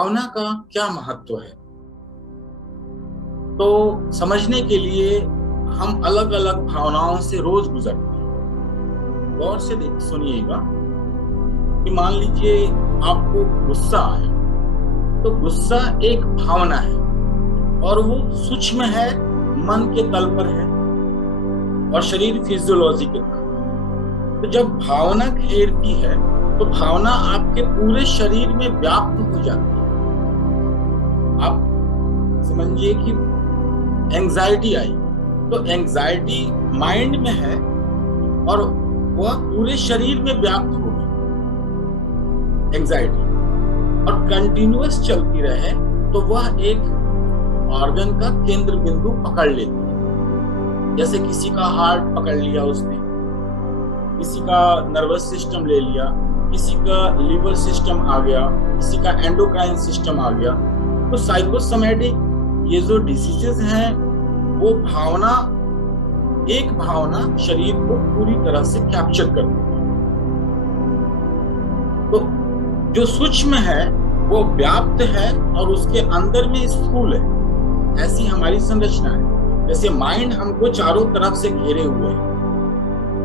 भावना का क्या महत्व है, तो समझने के लिए हम अलग अलग भावनाओं से रोज गुजरते हैं। गौर से सुनिएगा कि मान लीजिए आपको गुस्सा आया, तो गुस्सा एक भावना है और वो सूक्ष्म है, मन के तल पर है और शरीर फिजियोलॉजी के तल पर। तो जब भावना घेरती है तो भावना आपके पूरे शरीर में व्याप्त हो जाती है। आप समझिए कि एंजाइटी आई, तो एंजाइटी माइंड में है और वह पूरे शरीर में व्याप्त हो गई एंजाइटी, और कंटिन्यूअस चलती रहे तो वह एक ऑर्गन का केंद्र बिंदु पकड़ लेती है। जैसे किसी का हार्ट पकड़ लिया उसने, किसी का नर्वस सिस्टम ले लिया, किसी का लिवर सिस्टम आ गया, किसी का एंडोक्राइन सिस्टम आ गया। तो साइकोसोमैटिक ये जो डिसीजेस हैं वो भावना, एक भावना शरीर को पूरी तरह से कैप्चर करती है। तो जो सूक्ष्म है वो व्याप्त है और उसके अंदर में स्थूल है। ऐसी हमारी संरचना है। जैसे माइंड हमको चारों तरफ से घेरे हुए है,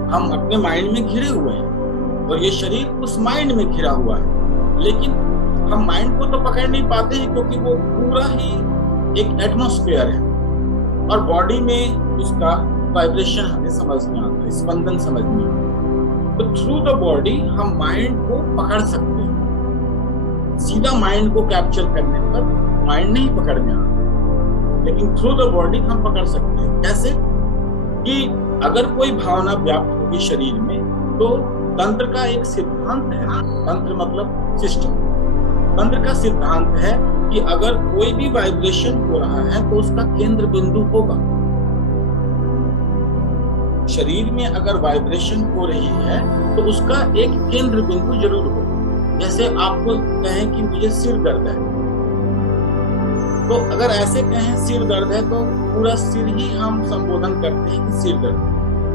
हम अपने माइंड में घिरे हुए हैं और ये शरीर उस माइंड में घिरा हुआ है, लेकिन हम माइंड को तो पकड़ नहीं पाते हैं क्योंकि वो पूरा ही एक एटमॉस्फेयर है और बॉडी में उसका वाइब्रेशन हमें समझ में आता है, स्पंदन समझ में आता है। तो थ्रू द बॉडी हम माइंड को पकड़ सकते हैं। सीधा माइंड को कैप्चर करने पर माइंड नहीं पकड़ में आता, लेकिन थ्रू द बॉडी हम पकड़ सकते हैं। कैसे कि अगर कोई भावना व्याप्त होगी शरीर में, तो तंत्र का एक सिद्धांत है, तंत्र मतलब सिस्टम, तंत्र का सिद्धांत है कि अगर कोई भी वाइब्रेशन हो रहा है तो उसका केंद्र बिंदु होगा। शरीर में अगर वाइब्रेशन हो रही है तो उसका एक केंद्र बिंदु जरूर होगा। जैसे आपको कहें कि मुझे सिर दर्द है, तो अगर ऐसे कहें सिर दर्द है तो पूरा सिर ही हम संबोधन करते हैं कि सिर दर्द है।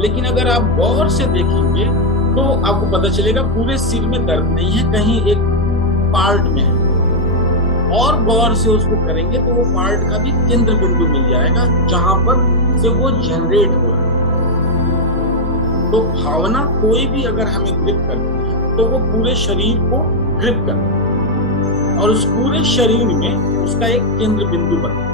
लेकिन अगर आप गौर से देखेंगे तो आपको पता चलेगा पूरे सिर में दर्द नहीं है, कहीं एक पार्ट में है, और गौर से उसको करेंगे तो वो पार्ट का भी केंद्र बिंदु मिल जाएगा जहां पर से वो जनरेट हो रहा है। तो भावना कोई भी अगर हमें ग्रिप करती है तो वो पूरे शरीर को ग्रिप करती है और उस पूरे शरीर में उसका एक केंद्र बिंदु बनता है।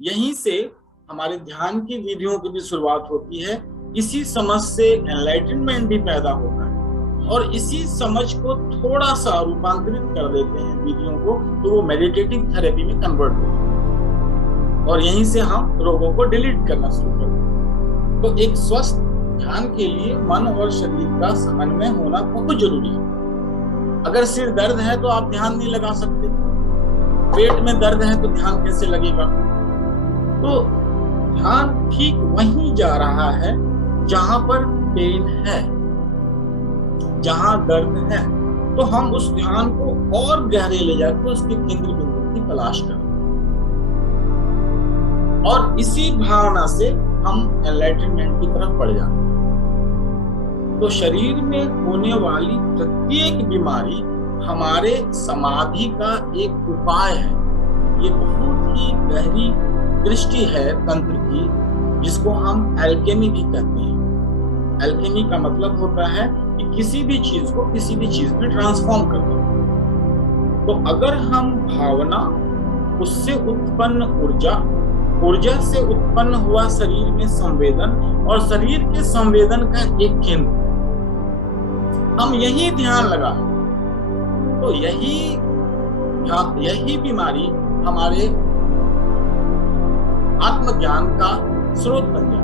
यहीं से हमारे ध्यान की विधियों की भी शुरुआत होती है। इसी समझ से एनलाइटनमेंट भी पैदा होता है और इसी समझ को थोड़ा सा रूपांतरित कर देते हैं विधियों को, तो वो मेडिटेटिव थेरेपी में कन्वर्ट होती है और यहीं से हम रोगों को डिलीट करना शुरू करते हैं। तो एक स्वस्थ ध्यान के लिए मन और शरीर का समन्वय होना बहुत जरूरी है। अगर सिर दर्द है तो आप ध्यान नहीं लगा सकते, पेट में दर्द है तो ध्यान कैसे लगेगा? तो ध्यान ठीक वहीं जा रहा है जहां पर पेन है, जहां दर्द है, तो हम उस ध्यान को और गहरे ले जाकर उसके केंद्र बिंदु की तलाश करें और इसी भावना से हम एनलाइटनमेंट की तरफ बढ़ जाते हैं। तो शरीर में होने वाली प्रत्येक बीमारी हमारे समाधि का एक उपाय है। ये बहुत ही गहरी दृष्टि है तंत्र की, जिसको हम एल्केमी भी कहते हैं। एल्केमी का मतलब होता है कि किसी भी चीज को किसी भी चीज में ट्रांसफॉर्म कर दो। तो अगर हम भावना, उससे उत्पन्न ऊर्जा, ऊर्जा से उत्पन्न हुआ शरीर में संवेदन और शरीर के संवेदन का एक केंद्र, हम यही ध्यान लगा, तो यही बीमारी हमारे आत्मज्ञान का स्रोत बन जाए।